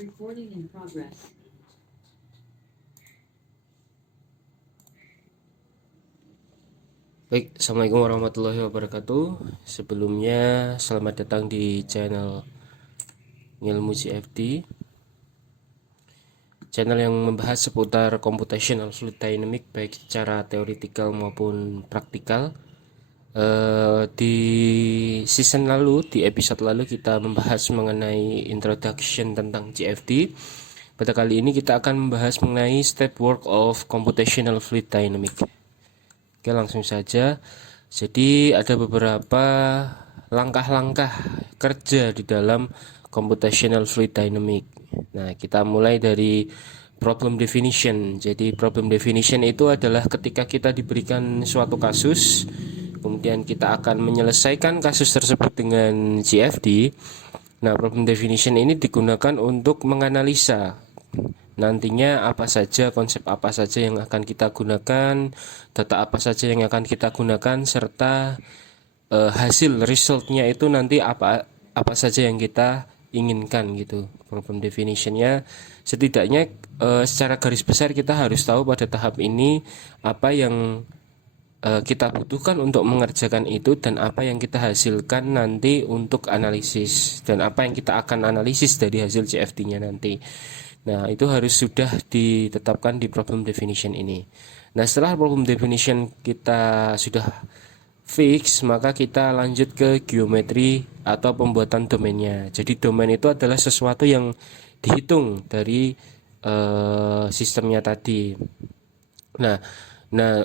Recording in progress. Baik, Assalamualaikum warahmatullahi wabarakatuh. Sebelumnya, selamat datang di channel Ngilmu CFD, channel yang membahas seputar computational fluid dynamic baik secara teoritikal maupun praktikal. Di season lalu, di episode lalu kita membahas mengenai introduction tentang CFD. Pada kali ini kita akan membahas mengenai step work of computational fluid dynamic. Oke, langsung saja. Jadi ada beberapa langkah-langkah kerja di dalam computational fluid dynamic. Nah, kita mulai dari problem definition. Jadi problem definition itu adalah ketika kita diberikan suatu kasus, kemudian kita akan menyelesaikan kasus tersebut dengan CFD. Nah, problem definition ini digunakan untuk menganalisa nantinya apa saja, konsep apa saja yang akan kita gunakan, data apa saja yang akan kita gunakan, serta hasil resultnya itu nanti apa saja yang kita inginkan gitu. Problem definitionnya setidaknya secara garis besar kita harus tahu pada tahap ini apa yang kita butuhkan untuk mengerjakan itu dan apa yang kita hasilkan nanti untuk analisis dan apa yang kita akan analisis dari hasil CFD-nya nanti. Nah, itu harus sudah ditetapkan di problem definition ini. Nah, setelah problem definition kita sudah fix, maka kita lanjut ke geometri atau pembuatan domainnya. Jadi domain itu adalah sesuatu yang dihitung dari sistemnya tadi. Nah,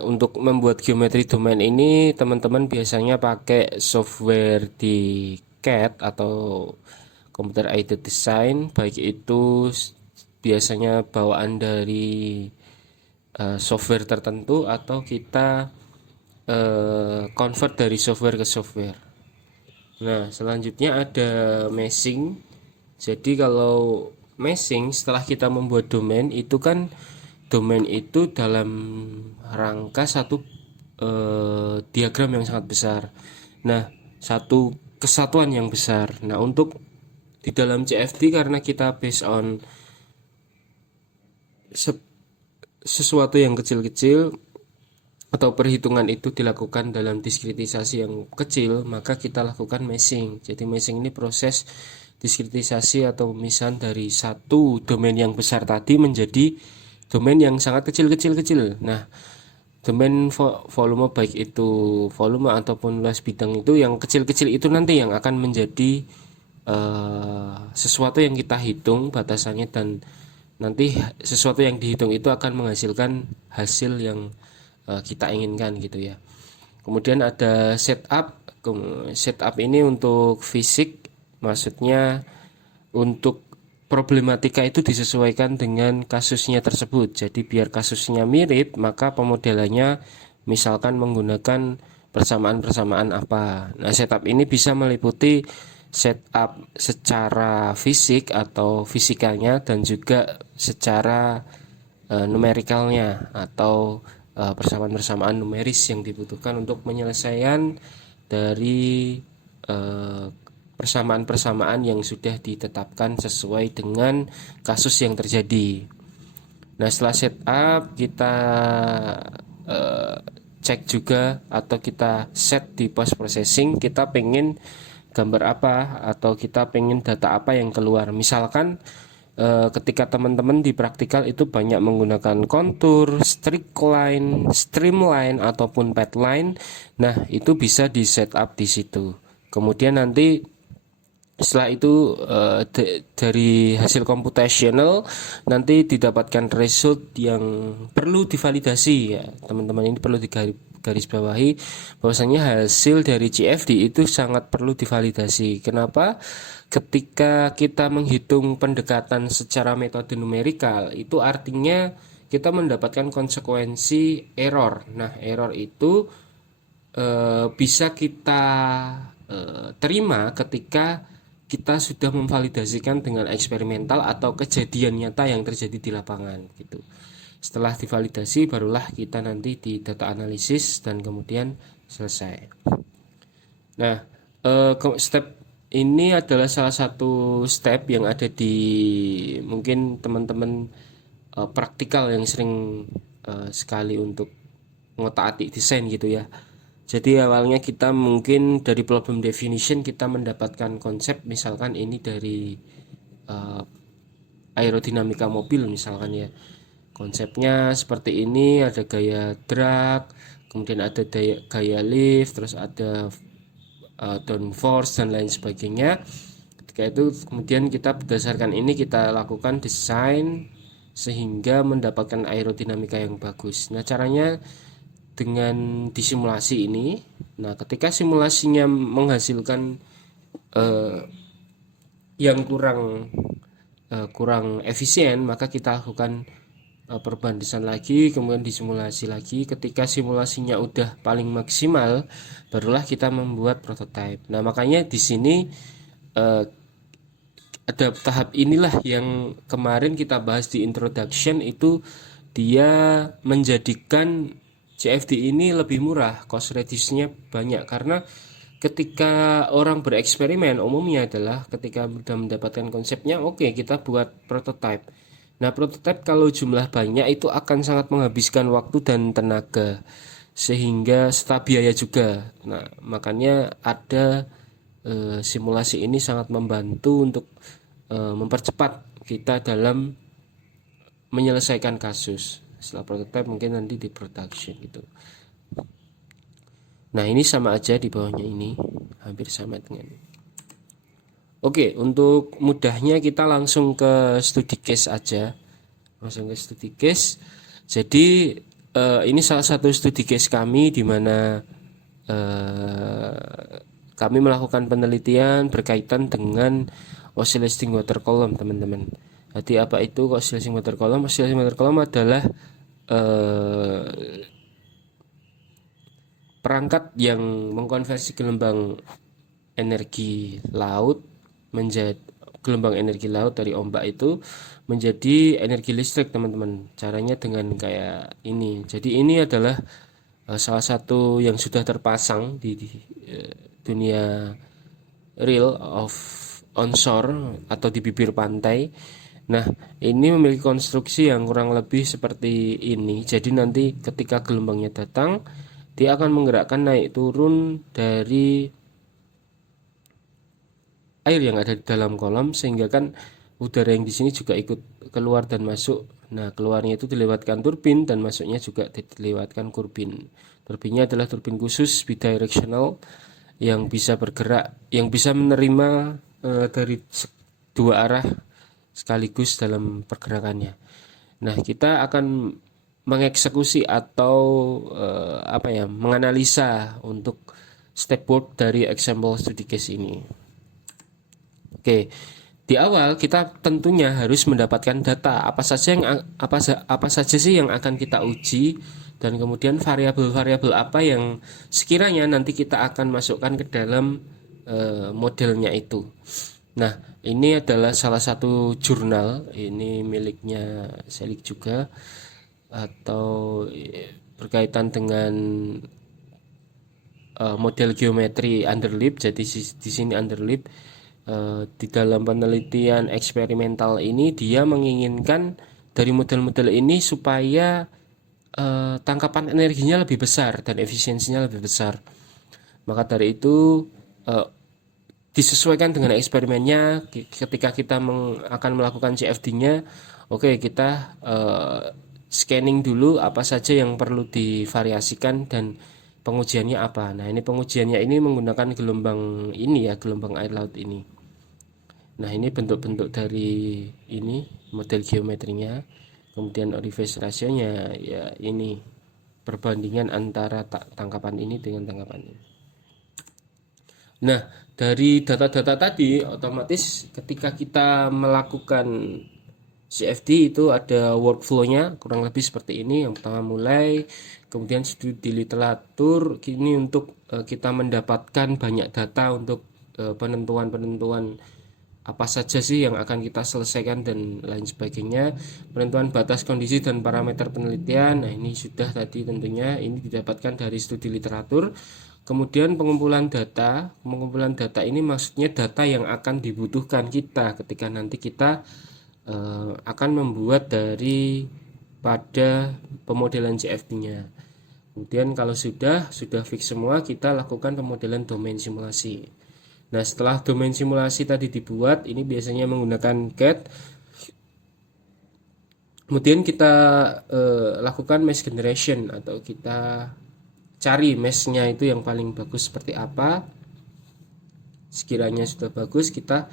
untuk membuat geometri domain ini teman-teman biasanya pakai software di CAD atau Computer Aided Design, baik itu biasanya bawaan dari software tertentu atau kita convert dari software ke software. Nah, selanjutnya ada meshing. Jadi kalau meshing setelah kita membuat domain itu kan domain itu dalam rangka satu diagram yang sangat besar. Nah, satu kesatuan yang besar. Nah, untuk di dalam CFD karena kita based on sesuatu yang kecil-kecil atau perhitungan itu dilakukan dalam diskritisasi yang kecil, maka kita lakukan meshing. Jadi meshing ini proses diskritisasi atau pemisahan dari satu domain yang besar tadi menjadi domain yang sangat kecil-kecil. Nah, domain volume baik itu volume ataupun luas bidang itu yang kecil-kecil itu nanti yang akan menjadi sesuatu yang kita hitung batasannya dan nanti sesuatu yang dihitung itu akan menghasilkan hasil yang kita inginkan gitu ya. Kemudian ada setup. Setup ini untuk fisik, maksudnya untuk problematika itu disesuaikan dengan kasusnya tersebut. Jadi biar kasusnya mirip, maka pemodelannya misalkan menggunakan persamaan-persamaan apa. Nah, setup ini bisa meliputi setup secara fisik atau fisikanya dan juga secara numerikalnya atau persamaan-persamaan numeris yang dibutuhkan untuk penyelesaian dari persamaan-persamaan yang sudah ditetapkan sesuai dengan kasus yang terjadi. Nah, setelah setup kita cek juga atau kita set di post processing, kita pengen gambar apa atau kita pengen data apa yang keluar. Misalkan ketika teman-teman di praktikal itu banyak menggunakan kontur, streak line, streamline ataupun path line. Nah, itu bisa di setup di situ. Kemudian nanti setelah itu dari hasil computational nanti didapatkan result yang perlu divalidasi ya teman-teman. Ini perlu digaris bawahi bahwasanya hasil dari CFD itu sangat perlu divalidasi. Kenapa? Ketika kita menghitung pendekatan secara metode numerikal itu artinya kita mendapatkan konsekuensi error. Nah, error itu bisa kita terima ketika kita sudah memvalidasikan dengan eksperimental atau kejadian nyata yang terjadi di lapangan gitu. Setelah divalidasi barulah kita nanti di data analisis dan kemudian selesai. Nah, step ini adalah salah satu step yang ada di mungkin teman-teman praktikal yang sering sekali untuk ngotak-atik desain gitu ya. Jadi awalnya kita mungkin dari problem definition kita mendapatkan konsep, misalkan ini dari uh, aerodinamika mobil misalkan ya. Konsepnya seperti ini, ada gaya drag, kemudian ada gaya lift, terus ada downforce dan lain sebagainya. Ketika itu kemudian kita berdasarkan ini kita lakukan desain sehingga mendapatkan aerodinamika yang bagus. Nah, caranya dengan disimulasi ini. Nah, ketika simulasinya menghasilkan yang kurang efisien, maka kita lakukan perbandingan lagi, kemudian disimulasi lagi. Ketika simulasinya udah paling maksimal, barulah kita membuat prototype. Nah, makanya di sini ada tahap inilah yang kemarin kita bahas di introduction, itu dia menjadikan CFD ini lebih murah, cost reduce-nya banyak, karena ketika orang bereksperimen umumnya adalah ketika sudah mendapatkan konsepnya, oke, kita buat prototype. Nah, prototype kalau jumlah banyak itu akan sangat menghabiskan waktu dan tenaga, sehingga serta biaya juga. Nah, makanya ada simulasi ini sangat membantu untuk mempercepat kita dalam menyelesaikan kasus. Setelah prototype mungkin nanti di production gitu. Nah, ini sama aja di bawahnya ini, hampir sama dengan. Oke, untuk mudahnya kita langsung ke studi case aja. Langsung ke studi case. Jadi ini salah satu studi case kami di mana kami melakukan penelitian berkaitan dengan oscillating water column, teman-teman. Jadi apa itu oscillating water column? Oscillating water column adalah perangkat yang mengkonversi gelombang energi laut menjadi gelombang energi laut dari ombak itu menjadi energi listrik, teman-teman. Caranya dengan kayak ini. Jadi ini adalah salah satu yang sudah terpasang di dunia real of onshore atau di bibir pantai. Nah, ini memiliki konstruksi yang kurang lebih seperti ini. Jadi nanti ketika gelombangnya datang, dia akan menggerakkan naik turun dari air yang ada di dalam kolam, sehingga kan udara yang di sini juga ikut keluar dan masuk. Nah, keluarnya itu dilewatkan turbin dan masuknya juga dilewatkan turbin. Turbinnya adalah turbin khusus bidirectional yang bisa bergerak, yang bisa menerima dari dua arah sekaligus dalam pergerakannya. Nah, kita akan mengeksekusi atau menganalisa untuk step work dari example study case ini. Oke, di awal kita tentunya harus mendapatkan data apa saja sih yang akan kita uji, dan kemudian variabel-variabel apa yang sekiranya nanti kita akan masukkan ke dalam modelnya itu. Nah, ini adalah salah satu jurnal, ini miliknya Selik juga, atau berkaitan dengan model geometri underlip. Jadi di sini underlip di dalam penelitian eksperimental ini dia menginginkan dari model-model ini supaya tangkapan energinya lebih besar dan efisiensinya lebih besar. Maka dari itu disesuaikan dengan eksperimennya. Ketika kita akan melakukan CFD-nya, oke, kita scanning dulu apa saja yang perlu divariasikan dan pengujiannya apa. Nah, ini pengujiannya ini menggunakan gelombang ini ya, gelombang air laut ini. Nah, ini bentuk-bentuk dari ini model geometrinya. Kemudian orifice ratio-nya ya, ini perbandingan antara tangkapan ini dengan tangkapan ini. Nah, dari data-data tadi otomatis ketika kita melakukan CFD itu ada workflow-nya kurang lebih seperti ini. Yang pertama mulai, kemudian studi literatur, kini untuk kita mendapatkan banyak data untuk penentuan-penentuan apa saja sih yang akan kita selesaikan dan lain sebagainya. Penentuan batas kondisi dan parameter penelitian. Nah, ini sudah tadi tentunya ini didapatkan dari studi literatur. Kemudian pengumpulan data ini maksudnya data yang akan dibutuhkan kita ketika nanti kita akan membuat dari pada pemodelan CFD-nya. Kemudian kalau sudah fix semua, kita lakukan pemodelan domain simulasi. Nah, setelah domain simulasi tadi dibuat, ini biasanya menggunakan CAD. Kemudian kita lakukan mesh generation, atau kita cari meshnya itu yang paling bagus seperti apa. Sekiranya sudah bagus, kita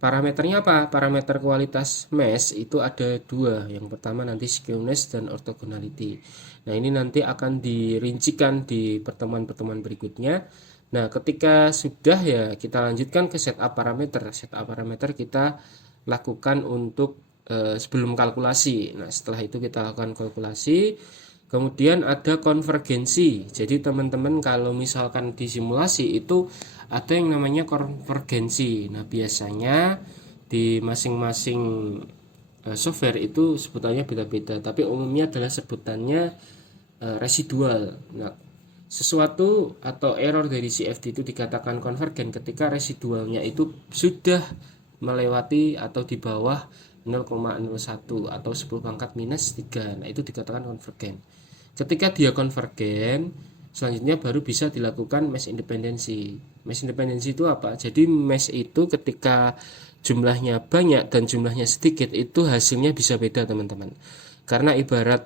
parameternya apa? Parameter kualitas mesh itu ada dua. Yang pertama nanti skewness dan orthogonality. Nah, ini nanti akan dirincikan di pertemuan-pertemuan berikutnya. Nah, ketika sudah, ya kita lanjutkan ke setup parameter. Setup parameter kita lakukan untuk sebelum kalkulasi. Nah, setelah itu kita lakukan kalkulasi. Kemudian ada konvergensi. Jadi teman-teman kalau misalkan di simulasi itu ada yang namanya konvergensi. Nah, biasanya di masing-masing software itu sebutannya beda-beda, tapi umumnya adalah sebutannya residual. Nah, sesuatu atau error dari CFD itu dikatakan konvergen ketika residualnya itu sudah melewati atau di bawah 0,01 atau 10 pangkat minus 3. Nah, itu dikatakan konvergen. Ketika dia konvergen, selanjutnya baru bisa dilakukan mesh independensi. Mesh independensi itu apa? Jadi mesh itu ketika jumlahnya banyak dan jumlahnya sedikit, itu hasilnya bisa beda, teman-teman. Karena ibarat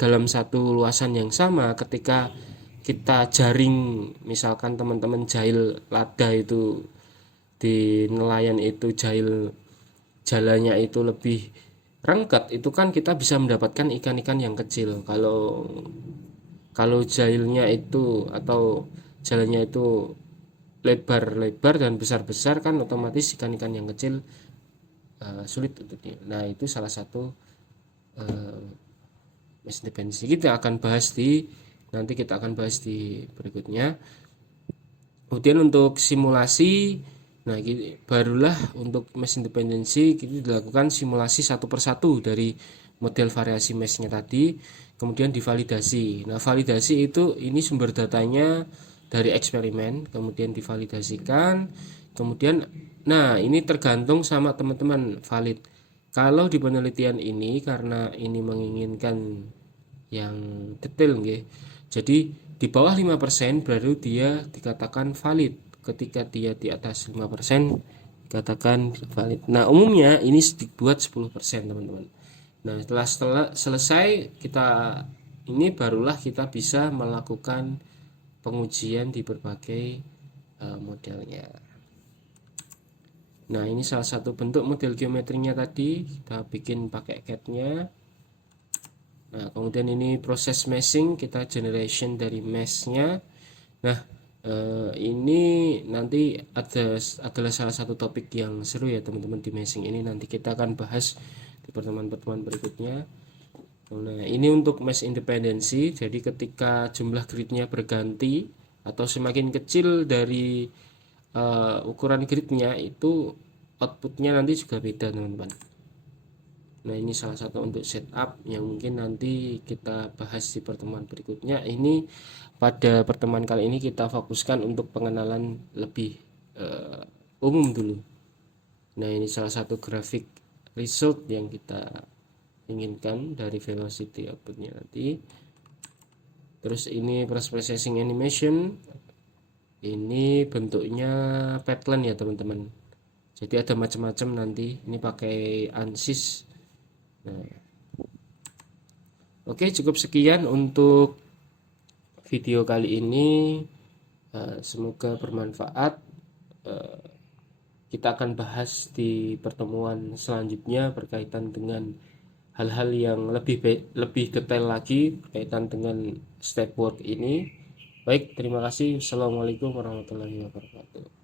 dalam satu luasan yang sama, ketika kita jaring, misalkan teman-teman jahil lada itu di nelayan itu jalannya itu lebih rengket, itu kan kita bisa mendapatkan ikan-ikan yang kecil. Kalau jahilnya itu atau jalannya itu lebar-lebar dan besar-besar, kan otomatis ikan-ikan yang kecil sulit untuk Nah, itu salah satu mesh independensi. Nanti kita akan bahas di berikutnya. Kemudian untuk simulasi, nah barulah untuk mesh independensi kita dilakukan simulasi satu persatu dari model variasi meshnya tadi, kemudian divalidasi. Nah, validasi itu ini sumber datanya dari eksperimen, kemudian divalidasikan, kemudian nah ini tergantung sama teman-teman valid. Kalau di penelitian ini, karena ini menginginkan yang detail nggih, jadi di bawah 5% baru dia dikatakan valid. Ketika dia di atas 5% dikatakan valid. Nah, umumnya ini dibuat 10%, teman-teman. Nah, setelah selesai ini barulah kita bisa melakukan pengujian di berbagai modelnya. Nah, ini salah satu bentuk model geometrinya tadi, kita bikin pakai CAD-nya. Nah, kemudian ini proses meshing, kita generation dari mesh-nya. Nah, ini nanti adalah salah satu topik yang seru ya, teman-teman, di meshing ini. Nanti kita akan bahas di pertemuan-pertemuan berikutnya. Nah, ini untuk mesh independensi. Jadi ketika jumlah gridnya berganti atau semakin kecil dari ukuran gridnya, itu outputnya nanti juga beda, teman-teman. Nah, ini salah satu untuk setup yang mungkin nanti kita bahas di pertemuan berikutnya. Ini pada pertemuan kali ini kita fokuskan untuk pengenalan lebih umum dulu. Nah, ini salah satu grafik result yang kita inginkan dari velocity outputnya nanti. Terus ini processing animation, ini bentuknya Padlet ya, teman-teman. Jadi ada macam-macam nanti. Ini pakai ANSYS. Nah, oke, cukup sekian untuk video kali ini. Semoga bermanfaat. Kita akan bahas di pertemuan selanjutnya berkaitan dengan hal-hal yang lebih detail lagi berkaitan dengan step work ini. Baik, terima kasih. Assalamualaikum warahmatullahi wabarakatuh.